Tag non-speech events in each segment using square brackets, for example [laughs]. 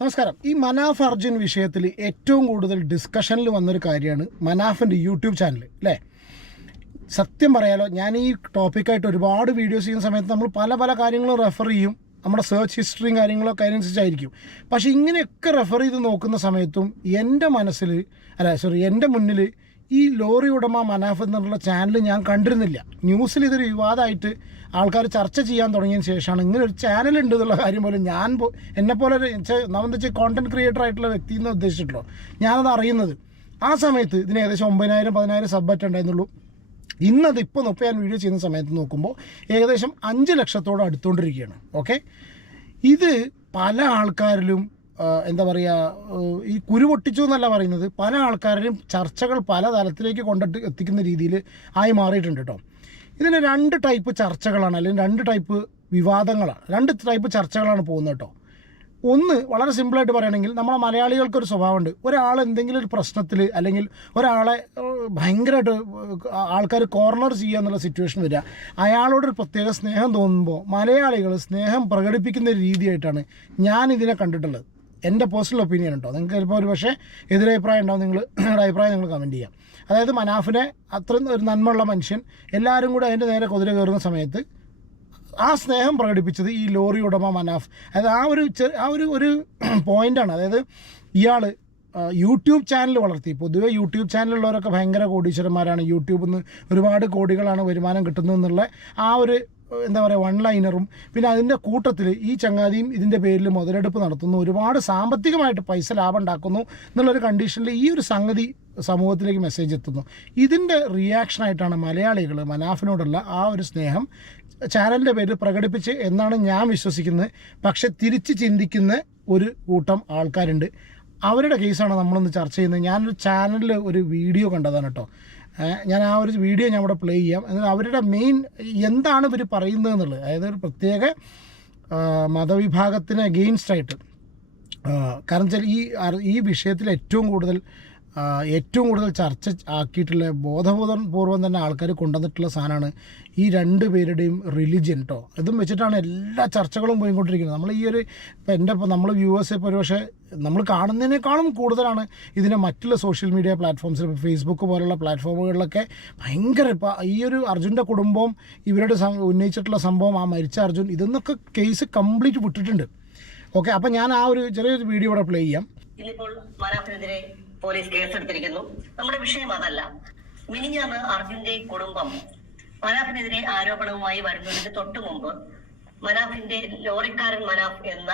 നമസ്കാരം. ഈ മനാഫ് അർജുൻ വിഷയത്തിൽ ഏറ്റവും കൂടുതൽ ഡിസ്കഷനിൽ വന്നൊരു കാര്യമാണ് മനാഫിന്റെ യൂട്യൂബ് ചാനൽ അല്ലേ സത്യം പറയാലോ ഞാൻ ഈ ടോപ്പിക്കായിട്ട് ഒരുപാട് വീഡിയോസ് ചെയ്യുന്ന സമയത്ത് നമ്മൾ പല പല കാര്യങ്ങളും റെഫർ ചെയ്യും. നമ്മുടെ സെർച്ച് ഹിസ്റ്ററിയും കാര്യങ്ങളൊക്കെ അതിനനുസരിച്ചായിരിക്കും. പക്ഷേ ഇങ്ങനെയൊക്കെ റെഫർ ചെയ്ത് നോക്കുന്ന സമയത്തും എന്റെ മനസ്സിൽ അല്ല സോറി എന്റെ മുന്നിൽ ഈ ലോറി ഉടമ മനാഫ് എന്നുള്ള ചാനൽ ഞാൻ കണ്ടിരുന്നില്ല. ന്യൂസിൽ ഇതൊരു വിവാദമായിട്ട് ആൾക്കാർ ചർച്ച ചെയ്യാൻ തുടങ്ങിയതിന് ശേഷമാണ്. ഇങ്ങനെ ഒരു ചാനൽ ഉണ്ട് എന്നുള്ള കാര്യം പോലും ഞാൻ എന്നെപ്പോലെ നമ്മൾ വെച്ചാൽ കോണ്ടന്റ് ക്രിയേറ്റർ ആയിട്ടുള്ള വ്യക്തി എന്ന് ഉദ്ദേശിച്ചിട്ടുള്ളൂ ഞാനത് അറിയുന്നത് ആ സമയത്ത് ഇതിന് ഏകദേശം ഒമ്പതിനായിരം പതിനായിരം സബ്ബറ്റ് ഉണ്ടായിരുന്നുള്ളൂ. ഇന്നത് ഇപ്പോൾ നൊപ്പ ഞാൻ വീഡിയോ ചെയ്യുന്ന സമയത്ത് നോക്കുമ്പോൾ ഏകദേശം അഞ്ച് ലക്ഷത്തോട് അടുത്തുകൊണ്ടിരിക്കുകയാണ് ഓക്കെ ഇത് പല ആൾക്കാരിലും എന്താ പറയുക ഈ കുരു പൊട്ടിച്ചു എന്നല്ല പറയുന്നത്. പല ആൾക്കാരുടെയും ചർച്ചകൾ പല തലത്തിലേക്ക് കൊണ്ടിട്ട് എത്തിക്കുന്ന രീതിയിൽ ആയി മാറിയിട്ടുണ്ട് കേട്ടോ ഇതിന് രണ്ട് ടൈപ്പ് ചർച്ചകളാണ് അല്ലെങ്കിൽ രണ്ട് ടൈപ്പ് വിവാദങ്ങളാണ് രണ്ട് ടൈപ്പ് ചർച്ചകളാണ് പോകുന്നത് കേട്ടോ ഒന്ന് വളരെ സിമ്പിളായിട്ട് പറയുകയാണെങ്കിൽ നമ്മളെ മലയാളികൾക്കൊരു സ്വഭാവമുണ്ട്. ഒരാൾ എന്തെങ്കിലും ഒരു പ്രശ്നത്തിൽ അല്ലെങ്കിൽ ഒരാളെ ഭയങ്കരമായിട്ട് ആൾക്കാർ കോർണർ ചെയ്യുക എന്നുള്ള സിറ്റുവേഷൻ വരിക അയാളോടൊരു പ്രത്യേക സ്നേഹം തോന്നുമ്പോൾ മലയാളികൾ സ്നേഹം പ്രകടിപ്പിക്കുന്ന രീതിയായിട്ടാണ് ഞാൻ ഇതിനെ കണ്ടിട്ടുള്ളത്. എന്റെ പേഴ്സണൽ ഒപ്പീനിയൻ ഉണ്ടോ? നിങ്ങൾക്ക് ചിലപ്പോൾ ഒരു പക്ഷേ എതിരഭിപ്രായം ഉണ്ടാവും നിങ്ങൾ നിങ്ങളുടെ അഭിപ്രായം നിങ്ങൾ കമന്റ് ചെയ്യാം. അതായത് മനാഫിനെ അത്രയും ഒരു നന്മയുള്ള മനുഷ്യൻ എല്ലാവരും കൂടെ അതിന്റെ നേരെ കുതിര കയറുന്ന സമയത്ത് ആ സ്നേഹം പ്രകടിപ്പിച്ചത് ഈ ലോറി ഉടമ മനാഫ്. അതായത് ആ ഒരു ആ ഒരു ഒരു [clears throat] പോയിന്റാണ് അതായത് ഇയാൾ യൂട്യൂബ് ചാനൽ വളർത്തി. പൊതുവേ യൂട്യൂബ് ചാനലുള്ളവരൊക്കെ ഭയങ്കര കോടീശ്വരന്മാരാണ്. യൂട്യൂബിൽ നിന്ന് ഒരുപാട് കോടികളാണ് വരുമാനം കിട്ടുന്നതെന്നുള്ള ആ ഒരു എന്താ പറയുക വൺ ലൈനറും പിന്നെ അതിന്റെ കൂട്ടത്തിൽ ഈ ചങ്ങാതിയും ഇതിന്റെ പേരിൽ മുതലെടുപ്പ് നടത്തുന്നു. ഒരുപാട് സാമ്പത്തികമായിട്ട് പൈസ ലാഭം ഉണ്ടാക്കുന്നു എന്നുള്ളൊരു കണ്ടീഷനിൽ ഈ ഒരു സംഗതി സമൂഹത്തിലേക്ക് മെസ്സേജ് എത്തുന്നു. ഇതിന്റെ റിയാക്ഷനായിട്ടാണ് മലയാളികൾ മനാഫിനോടുള്ള ആ ഒരു സ്നേഹം ചാനലിന്റെ പേരിൽ പ്രകടിപ്പിച്ച് എന്നാണ് ഞാൻ വിശ്വസിക്കുന്നത്. പക്ഷെ തിരിച്ച് ചിന്തിക്കുന്ന ഒരു കൂട്ടം ആൾക്കാരുണ്ട്. അവരുടെ കേസാണ് നമ്മളൊന്ന് ചർച്ച ചെയ്യുന്നത്. ഞാനൊരു ചാനലിൽ ഒരു വീഡിയോ കണ്ടതാണ് കേട്ടോ. ഞാൻ ആ ഒരു വീഡിയോ ഞാൻ ഇവിടെ പ്ലേ ചെയ്യാം. എന്നാൽ അവരുടെ മെയിൻ എന്താണ് ഇവർ പറയുന്നത് എന്നുള്ളത്. അതായത് ഒരു പ്രത്യേക മതവിഭാഗത്തിന് അഗെയിൻസ്റ്റ് ആയിട്ട് കാരണം വെച്ചാൽ ഈ ഈ വിഷയത്തിൽ ഏറ്റവും കൂടുതൽ ഏറ്റവും കൂടുതൽ ചർച്ച ആക്കിയിട്ടുള്ള ബോധബോധം പൂർവം തന്നെ ആൾക്കാർ കൊണ്ടുവന്നിട്ടുള്ള സാധനമാണ് ഈ രണ്ട് പേരുടെയും റിലിജ്യൻ കേട്ടോ ഇതും വെച്ചിട്ടാണ് എല്ലാ ചർച്ചകളും പോയിക്കൊണ്ടിരിക്കുന്നത്. നമ്മൾ ഈ ഒരു ഇപ്പം എന്റെ നമ്മൾ വ്യൂവേഴ്സ് ഒരുപക്ഷെ നമ്മൾ കാണുന്നതിനേക്കാളും കൂടുതലാണ് ഇതിനെ മറ്റുള്ള സോഷ്യൽ മീഡിയ പ്ലാറ്റ്ഫോംസിൽ ഫേസ്ബുക്ക് പോലുള്ള പ്ലാറ്റ്ഫോമുകളിലൊക്കെ ഭയങ്കര ഇപ്പോൾ ഈ ഒരു അർജുന്റെ കുടുംബവും ഇവരുടെ ഉന്നയിച്ചിട്ടുള്ള സംഭവം ആ മരിച്ച അർജുൻ ഇതെന്നൊക്കെ കേസ് കംപ്ലീറ്റ് വിട്ടിട്ടുണ്ട്. ഓക്കെ അപ്പം ഞാൻ ആ ഒരു ചെറിയൊരു വീഡിയോ ഇവിടെ പ്ലേ ചെയ്യാം. പോലീസ് കേസെടുത്തിരിക്കുന്നു നമ്മുടെ വിഷയം അതല്ല. മിനിഞ്ഞാന്ന് അർജുന്റെ കുടുംബം മനാഫിനെതിരെ ആരോപണവുമായി വരുന്നതിന് തൊട്ടു മുമ്പ് മനാഫിന്റെ ലോറിക്കാരൻ മനാഫ് എന്ന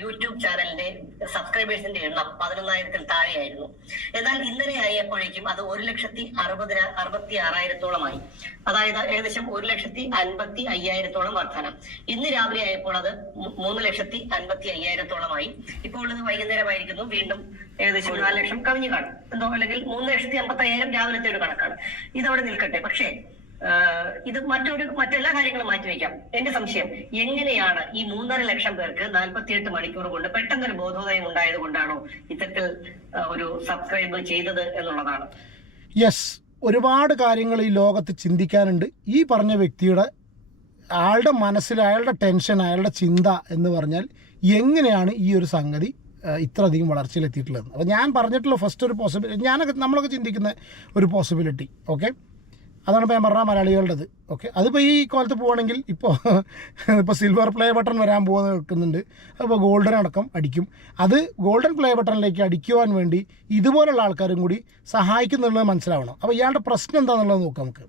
യൂട്യൂബ് ചാനലിന്റെ സബ്സ്ക്രൈബേഴ്സിന്റെ എണ്ണം പതിനൊന്നായിരത്തിൽ താഴെയായിരുന്നു. എന്നാൽ ഇന്നലെ ആയപ്പോഴേക്കും അത് ഒരു ലക്ഷത്തി അറുപതിന അറുപത്തി ആറായിരത്തോളമായി അതായത് ഏകദേശം ഒരു ലക്ഷത്തി അൻപത്തി അയ്യായിരത്തോളം വർധനം. ഇന്ന് രാവിലെ ആയപ്പോൾ അത് മൂന്ന് ലക്ഷത്തി അൻപത്തി അയ്യായിരത്തോളമായി. ഇപ്പോൾ ഇത് വൈകുന്നേരമായിരിക്കുന്നു. വീണ്ടും ഏകദേശം നാല് ലക്ഷം കവിഞ്ഞു കാണും. എന്തോ അല്ലെങ്കിൽ മൂന്ന് ലക്ഷത്തി അമ്പത്തി അയ്യായിരം രാവിലത്തെ ഒരു കണക്കാണ്. ഇതവിടെ നിൽക്കട്ടെ. പക്ഷേ ഇത് മറ്റൊരു മറ്റെല്ലാ കാര്യങ്ങളും മാറ്റിവെക്കാം എന്റെ സംശയം എങ്ങനെയാണ് ഈ മൂന്നര ലക്ഷം പേർക്ക് നാൽപ്പത്തിയെട്ട് മണിക്കൂർ കൊണ്ട് പെട്ടെന്നൊരു ബോധോദയം ഉണ്ടായത് കൊണ്ടാണോ ഇത്തരത്തിൽ ഒരു സബ്സ്ക്രൈബ് ചെയ്തത് എന്നുള്ളതാണ്? യെസ് ഒരുപാട് കാര്യങ്ങൾ ഈ ലോകത്ത് ചിന്തിക്കാനുണ്ട്. ഈ പറഞ്ഞ വ്യക്തിയുടെ അയാളുടെ മനസ്സിൽ അയാളുടെ ടെൻഷൻ അയാളുടെ ചിന്ത എന്ന് പറഞ്ഞാൽ എങ്ങനെയാണ് ഈ ഒരു സംഗതി ഇത്രയധികം വളർച്ചയിലെത്തിയിട്ടുള്ളത്? അപ്പോൾ ഞാൻ പറഞ്ഞിട്ടുള്ള ഫസ്റ്റ് ഒരു പോസിബിലിറ്റി ഞാനൊക്കെ നമ്മളൊക്കെ ചിന്തിക്കുന്ന ഒരു പോസിബിലിറ്റി ഓക്കെ അതാണ് ഇപ്പോൾ ഞാൻ പറഞ്ഞ മലയാളികളുടേത്. ഓക്കെ അതിപ്പോൾ ഈ കാലത്ത് പോവുകയാണെങ്കിൽ ഇപ്പോൾ [laughs] ഇപ്പോൾ സിൽവർ പ്ലേ ബട്ടൺ വരാൻ പോകുന്ന നിൽക്കുന്നുണ്ട് അപ്പോൾ ഗോൾഡൻ അടക്കം അടിക്കും. അത് ഗോൾഡൻ പ്ലേ ബട്ടണിലേക്ക് അടിക്കുവാൻ വേണ്ടി ഇതുപോലുള്ള ആൾക്കാരും കൂടി സഹായിക്കുന്നുള്ളത് മനസ്സിലാവണം. അപ്പോൾ ഇയാളുടെ പ്രശ്നം എന്താണെന്നുള്ളത് നോക്കാം നമുക്ക്.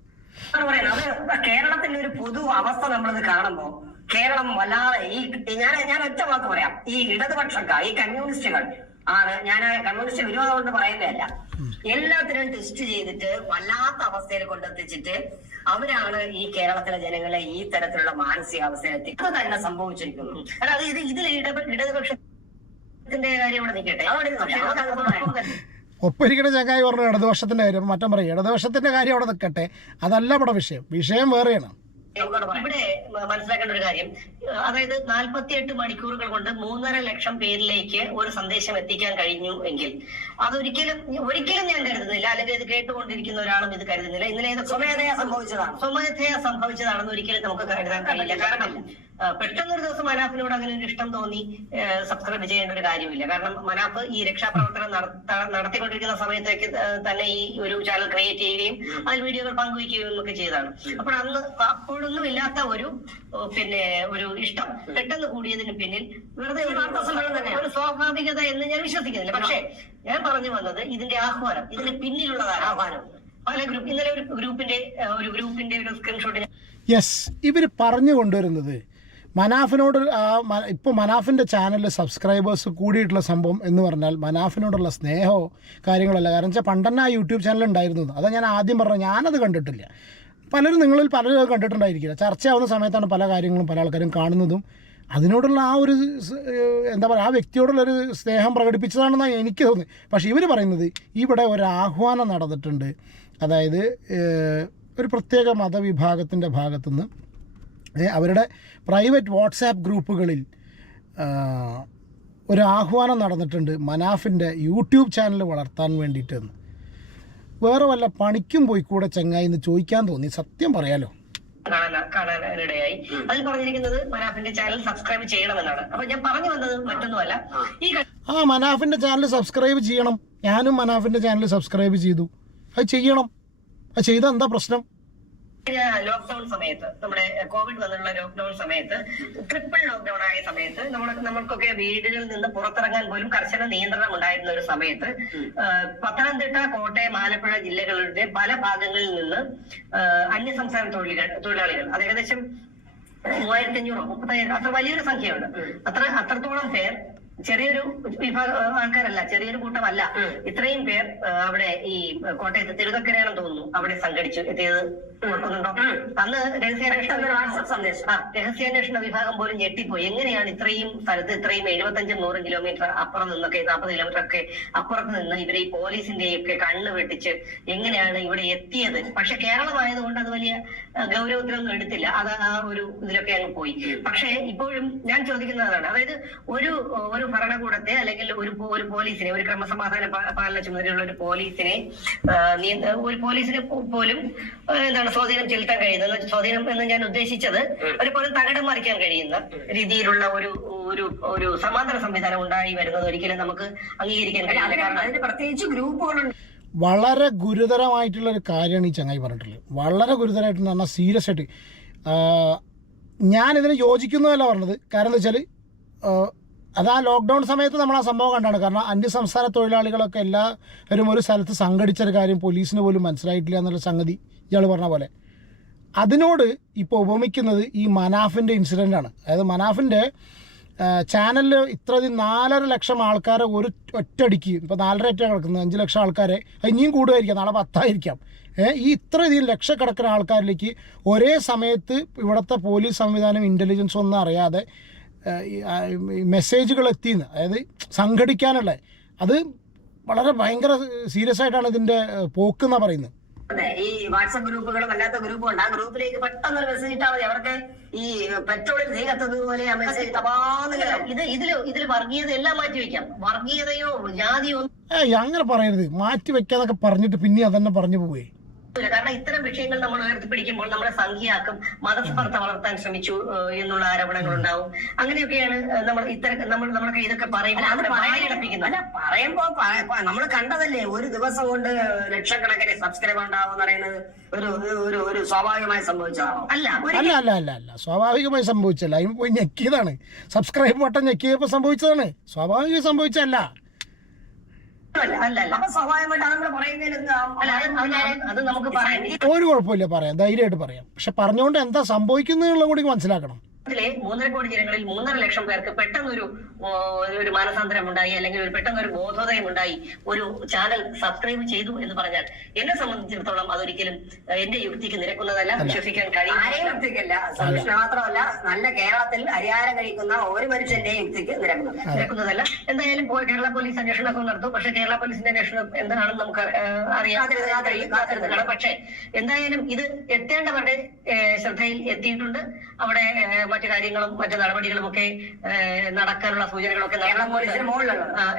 കേരളത്തിന്റെ ഒരു പൊതു അവസ്ഥ നമ്മളിത് കാണുമ്പോൾ കേരളം വല്ലാതെ ഈ ഞാൻ ഞാൻ ഒറ്റ വാക്ക് പറയാം. ഈ ഇടതുപക്ഷക്കാർ ഈ കമ്മ്യൂണിസ്റ്റുകൾ ആണ്. ഞാൻ കമ്മ്യൂണിസ്റ്റ് വിരോധം എന്ന് പറയുന്നതല്ല. എല്ലാത്തിനും ടെസ്റ്റ് ചെയ്തിട്ട് വല്ലാത്ത അവസ്ഥയിൽ കൊണ്ടെത്തിച്ചിട്ട് അവരാണ് ഈ കേരളത്തിലെ ജനങ്ങളെ ഈ തരത്തിലുള്ള മാനസികാവസ്ഥയിലെത്തി. അത് തന്നെ സംഭവിച്ചിരിക്കുന്നു. അതായത് ഇത് ഇതിൽ ഇട ഇടതുപക്ഷത്തിന്റെ കാര്യം ഇവിടെ നിൽക്കട്ടെ. ഒപ്പരിക്കണ ചങ്ങായി പറഞ്ഞു ഇടതുപക്ഷത്തിന്റെ കാര്യം മറ്റം പറയും. ഇടതുപക്ഷത്തിന്റെ കാര്യം അവിടെ നിൽക്കട്ടെ. അതല്ല ഇവിടെ വിഷയം. വിഷയം വേറെയാണ്. ഇവിടെ മനസ്സിലാക്കേണ്ട ഒരു കാര്യം. അതായത് അതായത് നാൽപ്പത്തിയെട്ട് മണിക്കൂറുകൾ കൊണ്ട് മൂന്നര ലക്ഷം പേരിലേക്ക് ഒരു സന്ദേശം എത്തിക്കാൻ കഴിഞ്ഞു എങ്കിൽ. അതൊരിക്കലും ഒരിക്കലും ഞാൻ കരുതുന്നില്ല. അല്ലെങ്കിൽ ഇത് കേട്ടുകൊണ്ടിരിക്കുന്ന ഒരാളും ഇത് കരുതുന്നില്ല. ഇന്നലെ ഇത് സ്വമേധയാ സംഭവിച്ചതാണ്. സ്വമേധയാ സംഭവിച്ചതാണെന്ന് ഒരിക്കലും നമുക്ക് കരുതാൻ കഴിയില്ല. കാരണം പെട്ടെന്നൊരു ദിവസം മനാഫിനോട് അങ്ങനെ ഒരു ഇഷ്ടം തോന്നി സബ്സ്ക്രൈബ് ചെയ്യേണ്ട ഒരു കാര്യമില്ല. കാരണം മനാഫ് ഈ രക്ഷാപ്രവർത്തനം നടത്ത- നടത്തിക്കൊണ്ടിരിക്കുന്ന സമയത്തേക്ക് തന്നെ ഈ ഒരു ചാനൽ ക്രിയേറ്റ് ചെയ്യുകയും അതിൽ വീഡിയോകൾ പങ്കുവയ്ക്കുകയും ഒക്കെ ചെയ്തതാണ്. അപ്പോൾ അന്ന് അപ്പോഴൊന്നും ഇല്ലാത്ത ഒരു പിന്നെ ഒരു ഇഷ്ടം. പെട്ടെന്ന് കൂടിയതിന് പിന്നിൽ വെറുതെ ഒരു സ്വാഭാവികത എന്ന് ഞാൻ വിശ്വസിക്കുന്നില്ല. പക്ഷേ ഞാൻ പറഞ്ഞു വന്നത് ഇതിന്റെ ആഹ്വാനം ഇതിന് പിന്നിലുള്ളതാണ് ആഹ്വാനം. പല ഗ്രൂപ്പ് ഇന്നലെ ഒരു ഗ്രൂപ്പിന്റെ ഒരു ഗ്രൂപ്പിന്റെ ഒരു സ്ക്രീൻഷോട്ട് യെസ് ഇവർ പറഞ്ഞു കൊണ്ടുവരുന്നത് മനാഫിനോട് ഇപ്പോൾ മനാഫിന്റെ ചാനലിൽ സബ്സ്ക്രൈബേഴ്സ് കൂടിയിട്ടുള്ള സംഭവം എന്ന് പറഞ്ഞാൽ മനാഫിനോടുള്ള സ്നേഹമോ കാര്യങ്ങളല്ല. കാരണം വെച്ചാൽ പണ്ടെന്നെ ആ യൂട്യൂബ് ചാനൽ ഉണ്ടായിരുന്നത് അതാ ഞാൻ ആദ്യം പറഞ്ഞത്. ഞാനത് കണ്ടിട്ടില്ല. പലരും നിങ്ങളിൽ പലരും അത് കണ്ടിട്ടുണ്ടായിരിക്കില്ല. ചർച്ചയാവുന്ന സമയത്താണ് പല കാര്യങ്ങളും പല ആൾക്കാരും കാണുന്നതും. അതിനോടുള്ള ആ ഒരു എന്താ പറയുക ആ വ്യക്തിയോടുള്ളൊരു സ്നേഹം പ്രകടിപ്പിച്ചതാണെന്നാണ് എനിക്ക് തോന്നുന്നത്. പക്ഷേ ഇവർ പറയുന്നത് ഇവിടെ ഒരു ആഹ്വാനം നടന്നിട്ടുണ്ട്. അതായത് ഒരു പ്രത്യേക മതവിഭാഗത്തിന്റെ ഭാഗത്തുനിന്ന് നിന്ന് അവരുടെ പ്രൈവറ്റ് വാട്സാപ്പ് ഗ്രൂപ്പുകളിൽ ഒരു ആഹ്വാനം നടന്നിട്ടുണ്ട് മനാഫിന്റെ യൂട്യൂബ് ചാനൽ വളർത്താൻ വേണ്ടിയിട്ടെന്ന്. വേറെ വല്ല പണിക്കും പോയി കൂടെ ചങ്ങായി എന്ന് ചോദിക്കാൻ തോന്നി. സത്യം പറയാലോ. കാണാനിടയായി. അതിൽ പറഞ്ഞിരിക്കുന്നത് മനാഫിന്റെ ചാനൽ സബ്സ്ക്രൈബ് ചെയ്യണമെന്നാണ്. അപ്പൊ ഞാൻ പറഞ്ഞു വന്നത് മറ്റൊന്നുമല്ല. ഈ ആ മനാഫിന്റെ ചാനൽ സബ്സ്ക്രൈബ് ചെയ്യണം. ഞാനും മനാഫിന്റെ ചാനൽ സബ്സ്ക്രൈബ് ചെയ്തു. അത് ചെയ്യണം. അത് ചെയ്താൽ എന്താ പ്രശ്നം? ലോക്ക്ഡൌൺ സമയത്ത് നമ്മുടെ കോവിഡ് വന്നുള്ള ലോക്ക്ഡൌൺ സമയത്ത് ട്രിപ്പിൾ ലോക്ക്ഡൌൺ ആയ സമയത്ത് നമ്മൾ നമ്മൾക്കൊക്കെ വീടുകളിൽ നിന്ന് പുറത്തിറങ്ങാൻ പോലും കർശന നിയന്ത്രണം ഉണ്ടായിരുന്ന ഒരു സമയത്ത് പത്തനംതിട്ട കോട്ടയം ആലപ്പുഴ ജില്ലകളുടെ പല ഭാഗങ്ങളിൽ നിന്ന് അന്യ അന്യസംസ്ഥാന തൊഴിലാളികൾ തൊഴിലാളികൾ അത് ഏകദേശം മൂവായിരത്തി അഞ്ഞൂറോ മുപ്പത്തയ്യായിരം അത്ര വലിയൊരു സംഖ്യയുണ്ട്. അത്ര അത്രത്തോളം പേർ ചെറിയൊരു വിഭാഗം ആൾക്കാരല്ല ചെറിയൊരു കൂട്ടമല്ല. ഇത്രയും പേർ അവിടെ ഈ കോട്ടയത്ത് തിരുതക്കരയാണെന്ന് തോന്നുന്നു. അവിടെ സംഘടിച്ചു. എത്തിയത് ഓർക്കുന്നുണ്ടോ? അന്ന് രഹസ്യാന്വേഷണ രഹസ്യാന്വേഷണ വിഭാഗം പോലും ഞെട്ടിപ്പോയി. എങ്ങനെയാണ് ഇത്രയും സ്ഥലത്ത് ഇത്രയും എഴുപത്തഞ്ചും നൂറും കിലോമീറ്റർ അപ്പുറം നിന്നൊക്കെ നാൽപ്പത് കിലോമീറ്റർ ഒക്കെ അപ്പുറത്ത് നിന്ന് ഇവരെ ഈ പോലീസിന്റെയും ഒക്കെ കണ്ണ് വെട്ടിച്ച് എങ്ങനെയാണ് ഇവിടെ എത്തിയത്? പക്ഷെ കേരളമായതുകൊണ്ട് അത് വലിയ ഗൗരവത്തിലൊന്നും എടുത്തില്ല. അത് ആ ഒരു ഇതിലൊക്കെ അങ്ങ് പോയി. പക്ഷേ ഇപ്പോഴും ഞാൻ ചോദിക്കുന്നതാണ്. അതായത് ഒരു ഒരു ഭരണകൂടത്തെ അല്ലെങ്കിൽ ഒരു ഒരു പോലീസിനെ ഒരു ക്രമസമാധാന പാലന ചുമതലയുള്ള ഒരു പോലീസിനെ ഒരു പോലീസിനെ പോലും എന്താണ് സ്വാധീനം ചെലുത്താൻ കഴിയുന്നത്? സ്വാധീനം എന്ന് ഞാൻ ഉദ്ദേശിച്ചത് ഒരു പോലും തകിടം മറിക്കാൻ കഴിയുന്ന രീതിയിലുള്ള ഒരു ഒരു ഒരു സമാന്തര സംവിധാനം ഉണ്ടായി വരുന്നത് ഒരിക്കലും നമുക്ക് അംഗീകരിക്കാൻ കഴിയില്ല. അതിന് കാരണം അതിന് പ്രത്യേകിച്ച് ഗ്രൂപ്പുകളുണ്ട്. വളരെ ഗുരുതരമായിട്ടുള്ള ഒരു കാര്യമാണ് ഈ ചങ്ങായി പറഞ്ഞിട്ടുള്ളത്. വളരെ ഗുരുതരമായിട്ടെന്ന് പറഞ്ഞാൽ സീരിയസ് ആയിട്ട് ഞാനിതിന് യോജിക്കുന്നതല്ല പറഞ്ഞത്. കാരണം എന്താ വെച്ചാൽ അത് ആ ലോക്ക്ഡൗൺ സമയത്ത് നമ്മൾ ആ സംഭവം കണ്ടാണ്. കാരണം അന്യസംസ്ഥാന തൊഴിലാളികളൊക്കെ എല്ലാവരും ഒരു സ്ഥലത്ത് സംഘടിച്ചൊരു കാര്യം പോലീസിന് പോലും മനസ്സിലായിട്ടില്ല എന്നുള്ള സംഗതി ഇയാൾ പറഞ്ഞ പോലെ. അതിനോട് ഇപ്പോൾ ഉപമിക്കുന്നത് ഈ മനാഫിന്റെ ഇൻസിഡന്റാണ് അതായത് മനാഫിന്റെ ചാനലിൽ ഇത്രയധികം നാലര ലക്ഷം ആൾക്കാരെ ഒരു ഒറ്റടിക്ക് ഇപ്പോൾ നാലര ഒറ്റ കിടക്കുന്നത് അഞ്ച് ലക്ഷം ആൾക്കാരെ അത് ഇനിയും കൂടുമായിരിക്കാം നാളെ പത്തായിരിക്കാം. ഈ ഇത്രയധികം ലക്ഷക്കണക്കിന് ആൾക്കാരിലേക്ക് ഒരേ സമയത്ത് ഇവിടുത്തെ പോലീസ് സംവിധാനം ഇന്റലിജൻസ് ഒന്നും അറിയാതെ മെസ്സേജുകൾ എത്തിയെന്ന് അതായത് സംഘടിക്കാനുള്ള. അത് വളരെ ഭയങ്കര സീരിയസ് ആയിട്ടാണ് ഇതിന്റെ പോക്ക് എന്നാണ് പറയുന്നത്. അതെ ഈ വാട്സപ്പ് ഗ്രൂപ്പുകളും അല്ലാത്ത ഗ്രൂപ്പും ഉണ്ട്. ആ ഗ്രൂപ്പിലേക്ക് പെട്ടെന്ന് ഒരു മെസ്സേജ് ഇട്ടാൽ മതി. അവർക്ക് ഈ പെട്രോളിൽ തീ കത്തതുപോലെ ആ മെസ്സേജ് തപാന്ന്. ഇത് ഇതിൽ ഇതിൽ വർഗീയത എല്ലാം മാറ്റി വെക്കാം. വർഗീയതയോ ജാതിയോ ഏയ് അങ്ങനെ പറയരുത്. മാറ്റി വെക്കാന്നൊക്കെ പറഞ്ഞിട്ട് പിന്നെ അതന്നെ പറഞ്ഞു പോവേ. കാരണം ഇത്തരം വിഷയങ്ങൾ നമ്മൾ ഉയർത്തിപ്പിടിക്കുമ്പോൾ നമ്മുടെ സംഖ്യയാക്കും മതസ്പർദ്ധ വളർത്താൻ ശ്രമിച്ചു എന്നുള്ള ആരോപണങ്ങൾ ഉണ്ടാവും. അങ്ങനെയൊക്കെയാണ് നമ്മൾ ഇത്തരം നമ്മൾ നമ്മളൊക്കെ ഇതൊക്കെ പറയുമ്പോൾ അല്ല പറയുമ്പോ നമ്മൾ കണ്ടതല്ലേ ഒരു ദിവസം കൊണ്ട് ലക്ഷക്കണക്കിന് സബ്സ്ക്രൈബർ ഉണ്ടാവും എന്ന് പറയുന്നത് ഒരു ഒരു- ഒരു സ്വാഭാവികമായി സംഭവിച്ചതാണോ? അല്ല അല്ല അല്ല അല്ല അല്ല. സ്വാഭാവികമായി സംഭവിച്ചല്ല അതിന് പോയി ഞെക്കിയതാണ്. സബ്സ്ക്രൈബ് ബട്ടൺ ഞെക്കിയപ്പോൾ സംഭവിച്ചതാണ്. സ്വാഭാവികമായി സംഭവിച്ചല്ല അപ്പൊ സ്വാഭാവികമായിട്ട് അത് നമ്മൾ പറയുന്നതിൽ ഒരു കുഴപ്പമില്ല പറയാം. ധൈര്യമായിട്ട് പറയാം. പക്ഷെ പറഞ്ഞുകൊണ്ട് എന്താ സംഭവിക്കുന്നതെന്നുള്ള കൂടി മനസ്സിലാക്കണം. ിലെ മൂന്നര കോടി ജനങ്ങളിൽ മൂന്നര ലക്ഷം പേർക്ക് പെട്ടെന്നൊരു ഒരു മാനസാന്തരം ഉണ്ടായി അല്ലെങ്കിൽ ഒരു പെട്ടെന്നൊരു ബോധോദയം ഉണ്ടായി ഒരു ചാനൽ സബ്സ്ക്രൈബ് ചെയ്തു എന്ന് പറഞ്ഞാൽ എന്നെ സംബന്ധിച്ചിടത്തോളം അതൊരിക്കലും ഒരിക്കലും എന്റെ യുക്തിക്ക് നിരക്കുന്നതല്ല വിശ്വസിക്കാൻ കഴിയും ആരെയും യുക്തിക്കല്ല. മാത്രമല്ല നല്ല കേരളത്തിൽ അരിയാരം കഴിക്കുന്ന ഒരു മനുഷ്യന്റെയും യുക്തിക്ക് നിരക്കുന്നത് നിരക്കുന്നതല്ല. എന്തായാലും പോയി കേരള പോലീസ് അന്വേഷണമൊക്കെ നടത്തും. പക്ഷെ കേരള പോലീസിന്റെ അന്വേഷണം എന്താണെന്ന് നമുക്ക് അറിയാം. പക്ഷേ എന്തായാലും ഇത് എത്തേണ്ടവരുടെ ശ്രദ്ധയിൽ എത്തിയിട്ടുണ്ട്. അവിടെ മറ്റു കാര്യങ്ങളും മറ്റു നടപടികളും ഒക്കെ നടക്കാനുള്ള സൂചനകളൊക്കെ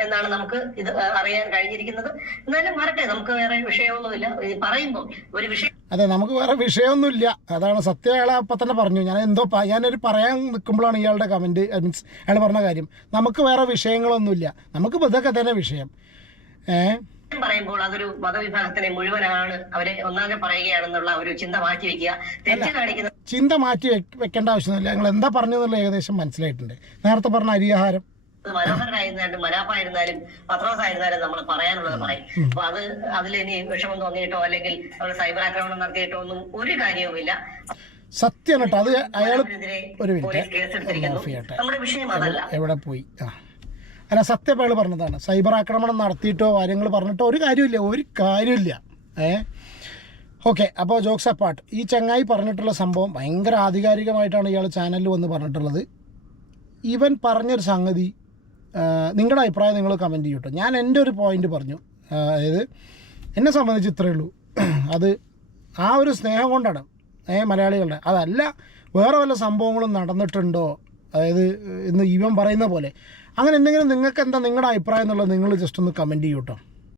എന്നാണ് നമുക്ക് ഇത് അറിയാൻ കഴിഞ്ഞിരിക്കുന്നത്. എന്നാലും വരട്ടെ നമുക്ക് വേറെ വിഷയമൊന്നുമില്ല. പറയുമ്പോൾ ഒരു വിഷയം അതെ നമുക്ക് വേറെ വിഷയമൊന്നുമില്ല. അതാണ് സത്യ. അയാൾ അപ്പം തന്നെ പറഞ്ഞു. ഞാൻ എന്തോ ഞാനൊരു പറയാൻ നിൽക്കുമ്പോഴാണ് ഇയാളുടെ കമന്റ് മീൻസ് അയാൾ പറഞ്ഞ കാര്യം. നമുക്ക് വേറെ വിഷയങ്ങളൊന്നുമില്ല. നമുക്ക് ഇതൊക്കെ തന്നെ വിഷയം. ഏഹ് പറയുമ്പോൾ അതൊരു മതവിഭാഗത്തിനെ മുഴുവനാണ് അവരെ ഒന്നാകെ പറയുകയാണെന്നുള്ള ഒരു ചിന്ത മാറ്റി വെക്കുക തെറ്റ് കാണിക്കുന്ന ചിന്ത മാറ്റി വെക്കേണ്ട ആവശ്യമൊന്നുമില്ല. ഞങ്ങൾ എന്താ പറഞ്ഞതെന്നുള്ള ഏകദേശം മനസ്സിലായിട്ടുണ്ട്. നേരത്തെ പറഞ്ഞ അരിയാഹാരം മനോഹരനായിരുന്നാലും മനാപ്പായിരുന്നാലും പത്രോസ് ആയിരുന്നാലും നമ്മൾ പറയാനുള്ളത് പറയും. അപ്പൊ അത് അതിൽ ഇനി വിഷമം തോന്നിയിട്ടോ അല്ലെങ്കിൽ അവർ സൈബർ ആക്രമണം നടത്തിയിട്ടോ ഒന്നും ഒരു കാര്യവുമില്ല. സത്യം കേട്ടോ. അത് അയാൾ ഒരു മിനിറ്റ്. നമ്മുടെ വിഷയം അതല്ല. എവിടെ പോയി? ആ. അല്ല സത്യം അയാൾ പറഞ്ഞതാണ്. സൈബർ ആക്രമണം നടത്തിയിട്ടോ കാര്യങ്ങൾ പറഞ്ഞിട്ടോ ഒരു കാര്യമില്ല ഒരു കാര്യമില്ല ഏ? ഓക്കെ അപ്പോൾ ജോക്സ് അപ്പാർട്ട് ഈ ചങ്ങായി പറഞ്ഞിട്ടുള്ള സംഭവം ഭയങ്കര ആധികാരികമായിട്ടാണ് ഇയാൾ ചാനലിൽ വന്ന് പറഞ്ഞിട്ടുള്ളത്. ഇവൻ പറഞ്ഞൊരു സംഗതി നിങ്ങളുടെ അഭിപ്രായം നിങ്ങൾ കമന്റ് ചെയ്യട്ടോ. ഞാൻ എന്റെ ഒരു പോയിന്റ് പറഞ്ഞു. അതായത് എന്നെ സംബന്ധിച്ച് ഇത്രയേ ഉള്ളൂ. [clears throat] അത് ആ ഒരു സ്നേഹം കൊണ്ടാണ്. ഏ മലയാളികളുടെ. അതല്ല വേറെ വല്ല സംഭവങ്ങളും നടന്നിട്ടുണ്ടോ? അതായത് ഇന്ന് ഇവൻ പറയുന്ന പോലെ. അങ്ങനെ എന്തെങ്കിലും നിങ്ങൾക്ക് എന്താ നിങ്ങളുടെ അഭിപ്രായം എന്നുള്ളത് നിങ്ങൾ ജസ്റ്റ് ഒന്ന് കമന്റ് ചെയ്യൂ കേട്ടോ